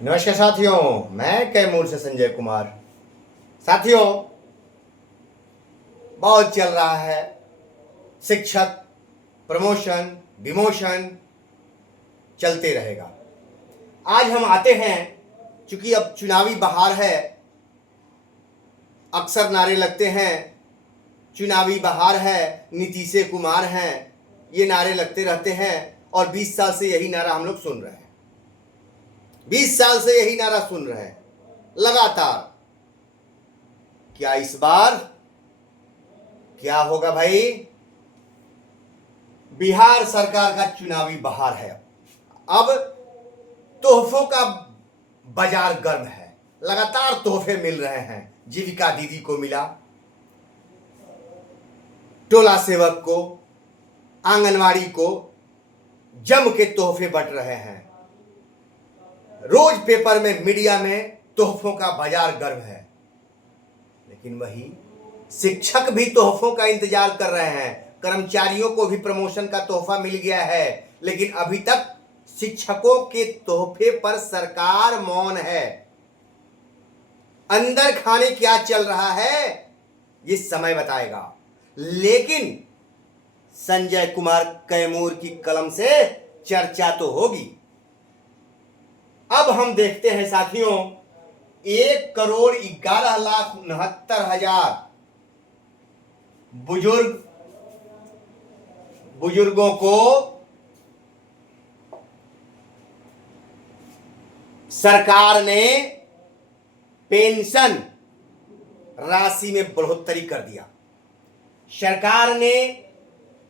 नमस्कार साथियों, मैं कैमूर से संजय कुमार। साथियों, बहुत चल रहा है शिक्षक प्रमोशन डिमोशन, चलते रहेगा। आज हम आते हैं, चूंकि अब चुनावी बहार है, अक्सर नारे लगते हैं चुनावी बहार है, नीतीश कुमार हैं, ये नारे लगते रहते हैं और 20 साल से यही नारा हम लोग सुन रहे हैं। 20 साल से यही नारा सुन रहे हैं लगातार। क्या इस बार क्या होगा भाई? बिहार सरकार का चुनावी बहार है। अब तोहफों का बाजार गर्म है, लगातार तोहफे मिल रहे हैं। जीविका दीदी को मिला, टोला सेवक को, आंगनवाड़ी को जम के तोहफे बंट रहे हैं। रोज पेपर में, मीडिया में तोहफों का बाजार गर्म है। लेकिन वही शिक्षक भी तोहफों का इंतजार कर रहे हैं। कर्मचारियों को भी प्रमोशन का तोहफा मिल गया है, लेकिन अभी तक शिक्षकों के तोहफे पर सरकार मौन है। अंदर खाने क्या चल रहा है ये समय बताएगा। लेकिन संजय कुमार कैमूर की कलम से चर्चा तो होगी। अब हम देखते हैं साथियों, 1,11,69,000 बुजुर्गों को सरकार ने पेंशन राशि में बढ़ोतरी कर दिया। सरकार ने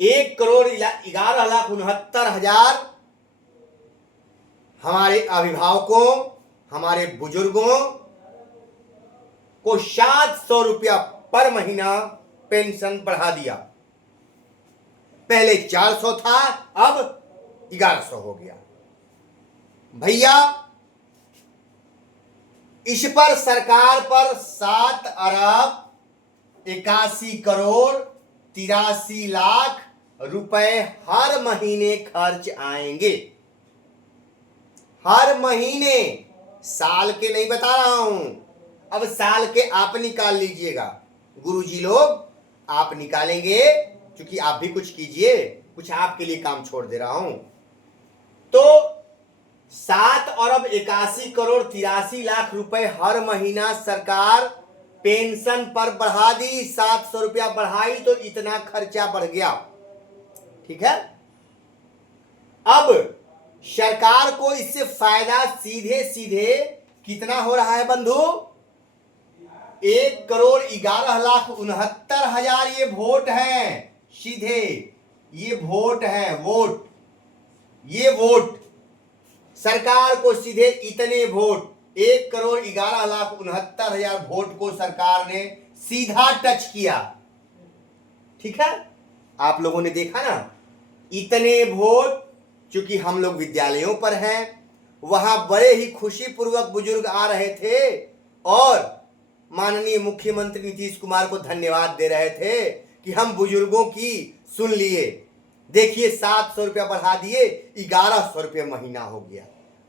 1,11,69,000 हमारे अभिभावकों, हमारे बुजुर्गों को 700 रुपया पर महीना पेंशन बढ़ा दिया। पहले 400 था, अब 1100 हो गया। भैया, इस पर सरकार पर 7,81,83,83,00,000 रुपए हर महीने खर्च आएंगे। हर महीने, साल के नहीं बता रहा हूं। अब साल के आप निकाल लीजिएगा, गुरुजी लोग आप निकालेंगे, क्योंकि आप भी कुछ कीजिए, कुछ आपके लिए काम छोड़ दे रहा हूं। तो 7,81,83,00,000 रुपए हर महीना सरकार पेंशन पर बढ़ा दी। 700 रुपया बढ़ाई तो इतना खर्चा बढ़ गया। ठीक है। अब सरकार को इससे फायदा सीधे सीधे कितना हो रहा है बंधु? 1,11,69,000 ये वोट हैं। सीधे ये वोट है, वोट, ये वोट सरकार को सीधे इतने वोट, 1,11,69,000 वोट को सरकार ने सीधा टच किया। ठीक है, आप लोगों ने देखा ना, इतने वोट। चूंकि हम लोग विद्यालयों पर हैं, वहां बड़े ही खुशी पूर्वक बुजुर्ग आ रहे थे और माननीय मुख्यमंत्री नीतीश कुमार को धन्यवाद दे रहे थे कि हम बुजुर्गों की सुन लिए। देखिए, 700 रुपया बढ़ा दिए, 1,100 रुपया महीना हो गया।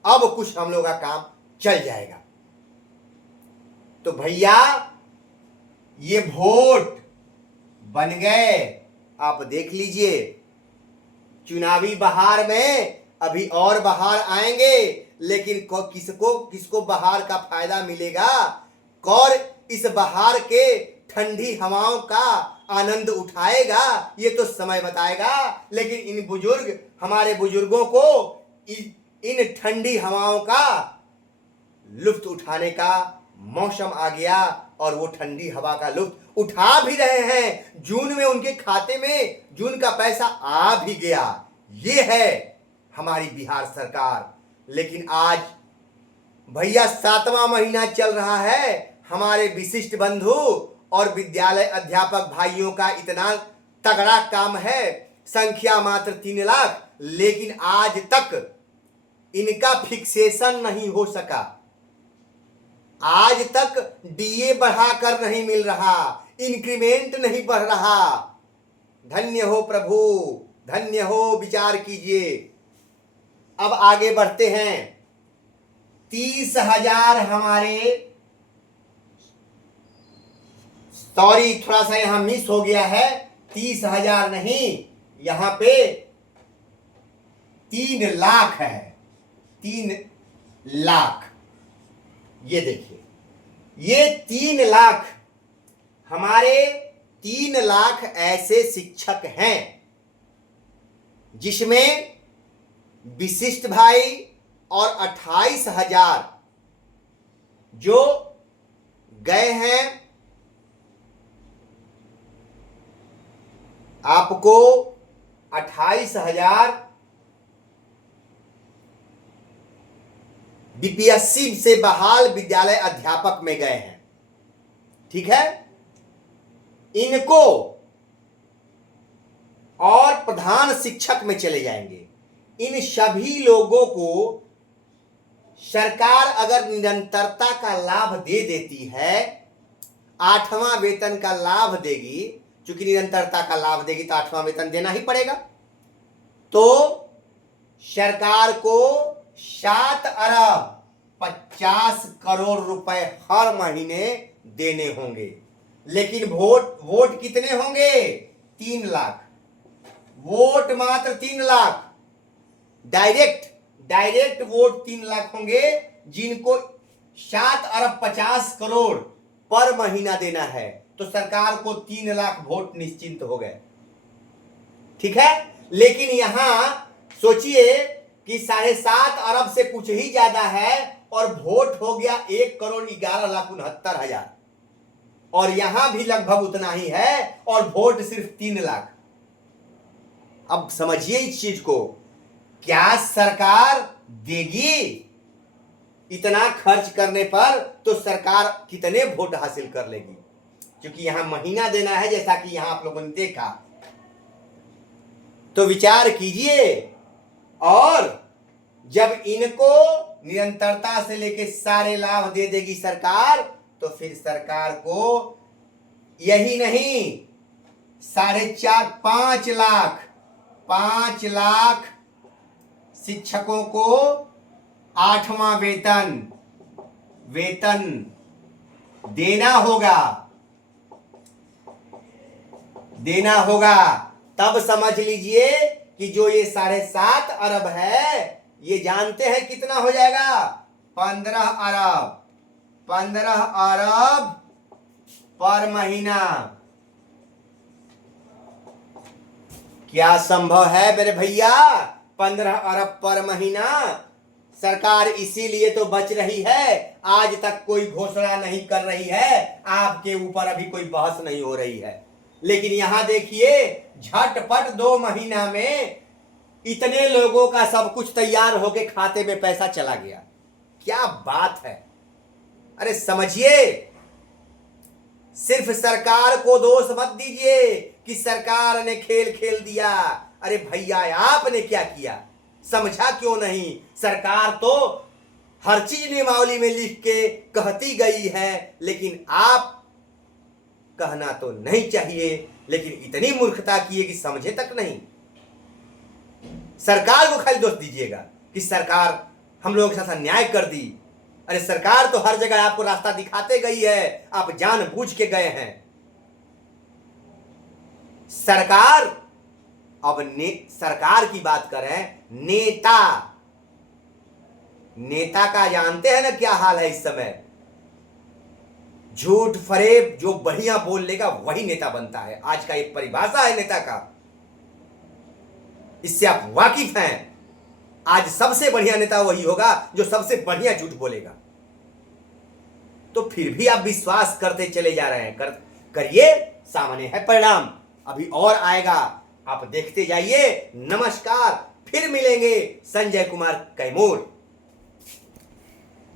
अब कुछ हम लोग का काम चल जाएगा। तो भैया, ये वोट बन गए। आप देख लीजिए, चुनावी बहार में अभी और बहार आएंगे, लेकिन किसको बहार का फायदा मिलेगा, कौन इस बहार के ठंडी हवाओं का आनंद उठाएगा, ये तो समय बताएगा। लेकिन हमारे बुजुर्गों को इन ठंडी हवाओं का लुत्फ उठाने का मौसम आ गया और वो ठंडी हवा का लुत्फ उठा भी रहे हैं। जून में उनके खाते में जून का पैसा आ भी गया। ये है हमारी बिहार सरकार। लेकिन आज भैया 7वां महीना चल रहा है। हमारे विशिष्ट बंधु और विद्यालय अध्यापक भाइयों का इतना तगड़ा काम है, संख्या मात्र 3 लाख, लेकिन आज तक इनका फिक्सेशन नहीं हो सका। आज तक डीए बढ़ाकर नहीं मिल रहा, इंक्रीमेंट नहीं बढ़ रहा। धन्य हो प्रभु, धन्य हो, विचार कीजिए। अब आगे बढ़ते हैं। 30,000 हमारे, सॉरी थोड़ा सा यहां मिस हो गया है, 30,000 नहीं, यहां पे 3 लाख है, 3 लाख। ये देखिए, ये 3 लाख हमारे, 3 लाख ऐसे शिक्षक हैं जिसमें विशिष्ट भाई और 28,000 जो गए हैं आपको, 28,000 बीपीएससी से बहाल विद्यालय अध्यापक में गए हैं। ठीक है, इनको और प्रधान शिक्षक में चले जाएंगे। इन सभी लोगों को सरकार अगर निरंतरता का लाभ दे देती है, 8वां वेतन का लाभ देगी, क्योंकि निरंतरता का लाभ देगी तो 8वां वेतन देना ही पड़ेगा, तो सरकार को 7 अरब 50 करोड़ रुपए हर महीने देने होंगे। लेकिन वोट कितने होंगे? 3 लाख। वोट मात्र 3 लाख, डायरेक्ट वोट 3 लाख होंगे, जिनको 7 अरब 50 करोड़ पर महीना देना है। तो सरकार को 3 लाख वोट निश्चिंत हो गए। ठीक है, लेकिन यहां सोचिए कि 7.5 अरब से कुछ ही ज्यादा है और वोट हो गया 1,11,69,000, और यहां भी लगभग उतना ही है और वोट सिर्फ 3 लाख। अब समझिए इस चीज को, क्या सरकार देगी इतना खर्च करने पर? तो सरकार कितने वोट हासिल कर लेगी? क्योंकि यहां महीना देना है, जैसा कि यहां आप लोगों ने देखा। तो विचार कीजिए, और जब इनको निरंतरता से लेके सारे लाभ दे देगी सरकार, तो फिर सरकार को यही नहीं, 4.5 5 लाख शिक्षकों को 8वां वेतन देना होगा। तब समझ लीजिए कि जो ये 7.5 अरब है, ये जानते हैं कितना हो जाएगा? 15 अरब पर महीना। क्या संभव है मेरे भैया? 15 अरब पर महीना। सरकार इसीलिए तो बच रही है, आज तक कोई घोषणा नहीं कर रही है, आपके ऊपर अभी कोई बहस नहीं हो रही है। लेकिन यहां देखिए, झटपट 2 महीना में इतने लोगों का सब कुछ तैयार होके खाते में पैसा चला गया। क्या बात है! अरे समझिए, सिर्फ सरकार को दोष मत दीजिए कि सरकार ने खेल खेल दिया। अरे भैया, आपने क्या किया? समझा क्यों नहीं? सरकार तो हर चीज नियमावली में लिख के कहती गई है, लेकिन आप कहना तो नहीं चाहिए, लेकिन इतनी मूर्खता की है कि समझे तक नहीं। सरकार को खाली दोष दीजिएगा कि सरकार हम लोगों के साथ अन्याय कर दी। अरे सरकार तो हर जगह आपको रास्ता दिखाते गई है, आप जानबूझ के गए हैं। सरकार, अब सरकार की बात करें, नेता का जानते हैं ना क्या हाल है इस समय? झूठ फरेब जो बढ़िया बोल लेगा वही नेता बनता है। आज का एक परिभाषा है नेता का, इससे आप वाकिफ हैं। आज सबसे बढ़िया नेता वही होगा जो सबसे बढ़िया झूठ बोलेगा। तो फिर भी आप विश्वास करते चले जा रहे हैं। करिए, सामने है परिणाम, अभी और आएगा, आप देखते जाइए। नमस्कार, फिर मिलेंगे। संजय कुमार कैमूर।